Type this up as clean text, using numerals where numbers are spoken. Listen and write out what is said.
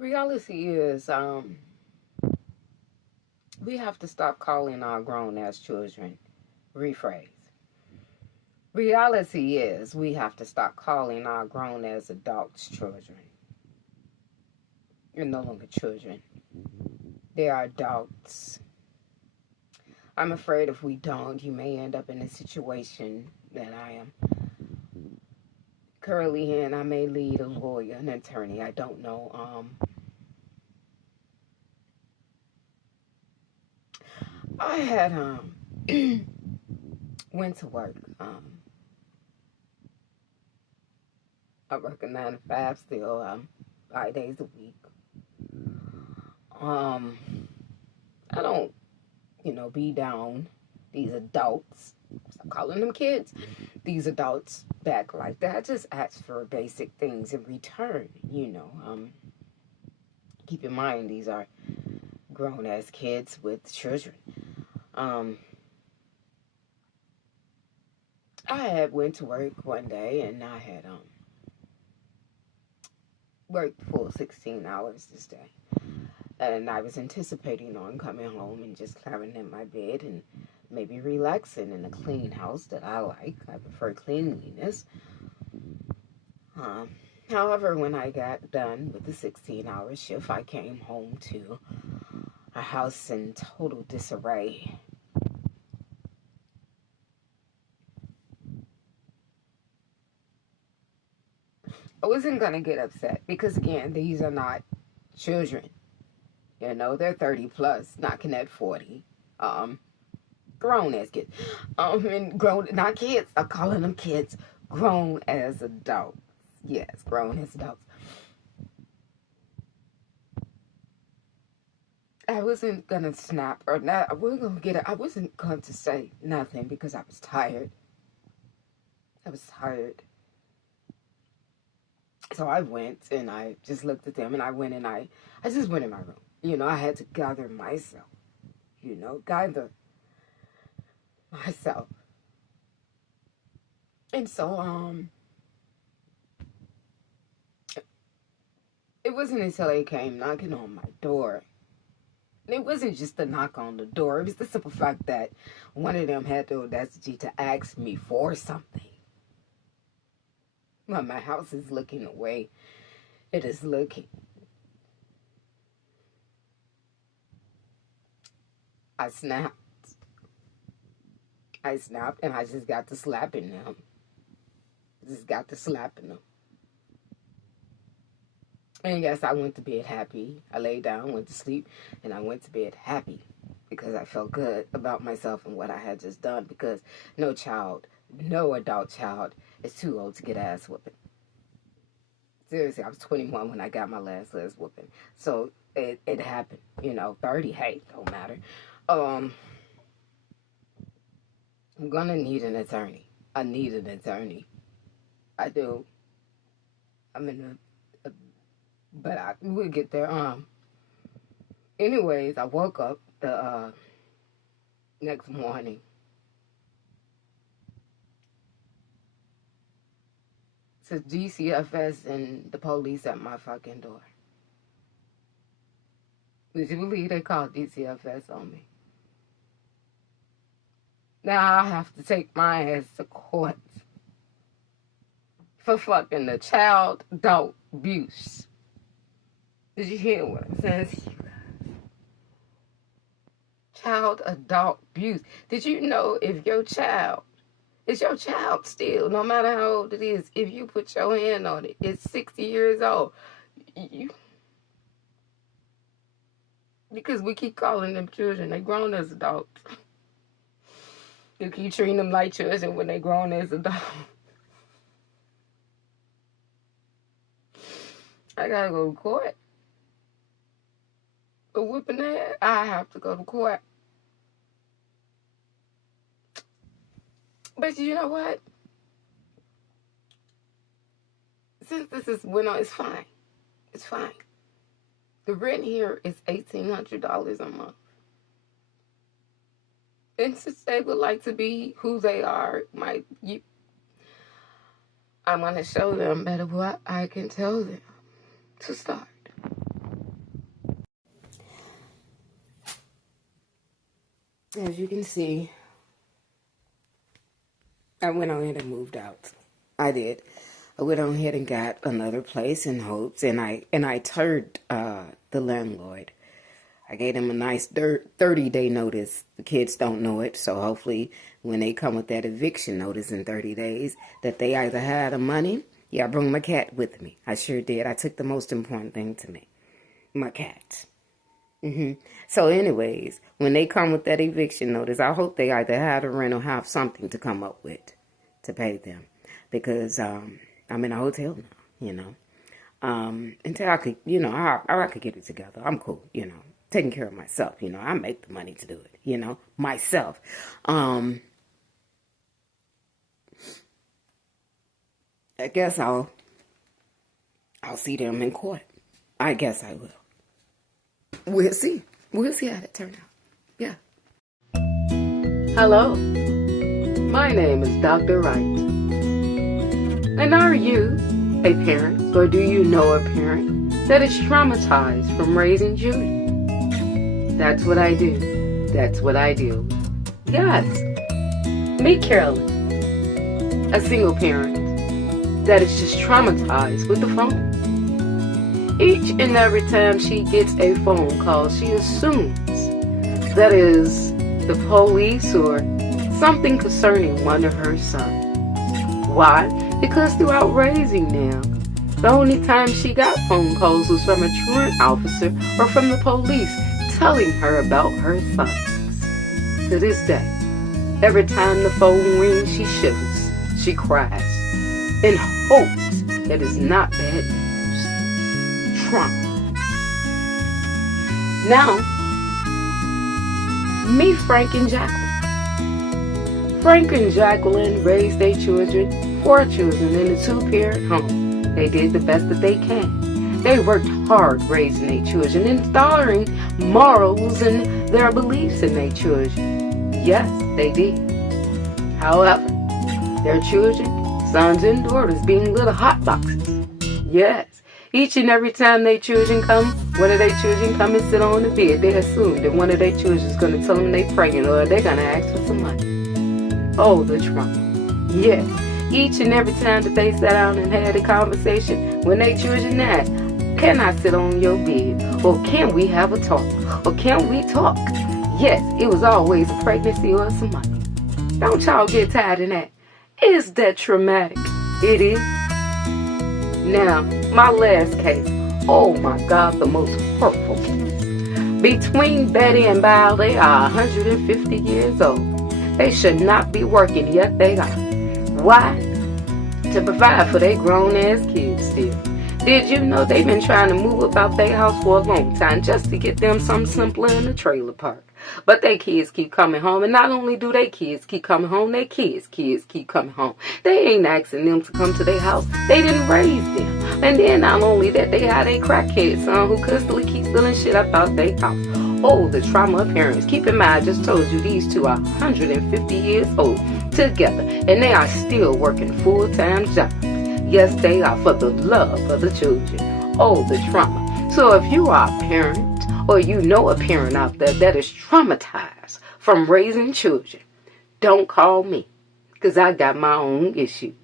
Reality is, we have to stop calling our grown ass children. Rephrase. Reality is, we have to stop calling our grown as adults children. You're no longer children. They are adults. I'm afraid if we don't, you may end up in a situation that I am currently in. I may lead a lawyer, an attorney. I don't know. I had went to work. I work a 9 to 5 still, 5 days a week. I don't, be down these adults. Stop calling them kids. These adults back like that. I just ask for basic things in return. Keep in mind these are grown ass kids with children. I had went to work one day and I had worked full 16 hours this day. And I was anticipating on coming home and just climbing in my bed and maybe relaxing in a clean house that I like. I prefer cleanliness. However, when I got done with the 16-hour shift, I came home to a house in total disarray. I wasn't going to get upset because, again, these are not children. They're 30 plus, knocking at 40. Grown as kids. And grown, not kids. I'm calling them kids. Grown as adults. Yes, grown as adults. I wasn't gonna snap or not. I wasn't going to say nothing because I was tired. So I went and I just looked at them and I went and I just went in my room. I had to gather myself. Gather myself. And so, it wasn't until they came knocking on my door. And it wasn't just the knock on the door. It was the simple fact that one of them had the audacity to ask me for something. Well, my house is looking away. It is looking. I snapped and I just got to slapping them. And yes, I went to bed happy. I laid down, went to sleep, and I went to bed happy because I felt good about myself and what I had just done, because no adult child is too old to get ass whooping. Seriously, I was 21 when I got my last ass whooping. So it happened. 30, hey, don't matter. I'm gonna need an attorney. I need an attorney. I do. I'm in but we'll get there. Anyways, I woke up the next morning to DCFS and the police at my fucking door. Would you believe they called DCFS on me? Now I have to take my ass to court for fucking the child adult abuse. Did you hear what I'm saying to you guys? Child adult abuse. Did you know if your child, it's your child still, no matter how old it is, if you put your hand on it, it's 60 years old. Because we keep calling them children, they grown as adults. You keep treating them like children when they grown as adults. I gotta go to court. A whooping that, I have to go to court. But you know what? Since this is went on, it's fine. It's fine. The rent here is $1,800 a month. And since they would like to be who they are, I'm going to show them better what I can tell them to start. As you can see, I went on ahead and moved out. I did. I went on ahead and got another place in hopes, and I told the landlord. I gave him a nice 30-day notice. The kids don't know it, so hopefully when they come with that eviction notice in 30 days, that they either had the money. Yeah, I brought my cat with me. I sure did. I took the most important thing to me, my cat. So anyways, when they come with that eviction notice, I hope they either have a rent or have something to come up with to pay them, because I'm in a hotel now, until I could, I could get it together. I'm cool, taking care of myself, I make the money to do it, myself. I guess I'll see them in court. I guess I will. We'll see. We'll see how that turns out. Yeah. Hello. My name is Dr. Wright. And are you a parent, or do you know a parent that is traumatized from raising children? That's what I do. That's what I deal with. Yes. Meet Carolyn, a single parent that is just traumatized with the phone. Each and every time she gets a phone call, she assumes that is the police or something concerning one of her sons. Why? Because throughout raising them, the only time she got phone calls was from a truant officer or from the police telling her about her sons. To this day, every time the phone rings, she shivers, she cries, in hopes that it's not bad news. Trauma. Now, meet Frank and Jacqueline. Frank and Jacqueline raised their children, 4 children, in a 2-parent home. They did the best that they can. They worked hard raising their children, installing morals and their beliefs in their children. Yes, they did. However, their children, sons and daughters, being little hot boxes. Yes. Each and every time their children come, one of their children come and sit on the bed, they assume that one of their children is going to tell them they're pregnant or they're going to ask for some money. Oh, the trauma. Yes. Each and every time that they sat down and had a conversation, when their children asked, can I sit on your bed? Or can we have a talk? Or can we talk? Yes, it was always a pregnancy or some money. Don't y'all get tired of that. Is that traumatic? It is. Now, my last case. Oh my God, the most hurtful case. Between Betty and Bow, they are 150 years old. They should not be working, yet they are. Why? To provide for their grown-ass kids still. Did you know they've been trying to move about their house for a long time just to get them something simpler in the trailer park? But their kids keep coming home, and not only do their kids keep coming home, their kids keep coming home. They ain't asking them to come to their house. They didn't raise them. And then not only that, they had a crackhead son who constantly keeps stealing shit about their house. Oh, the trauma of parents. Keep in mind, I just told you these two are 150 years old together, and they are still working full-time jobs. Yes, they are, for the love of the children. Oh, the trauma. So if you are a parent, or you know a parent out there that is traumatized from raising children, don't call me, because I got my own issues.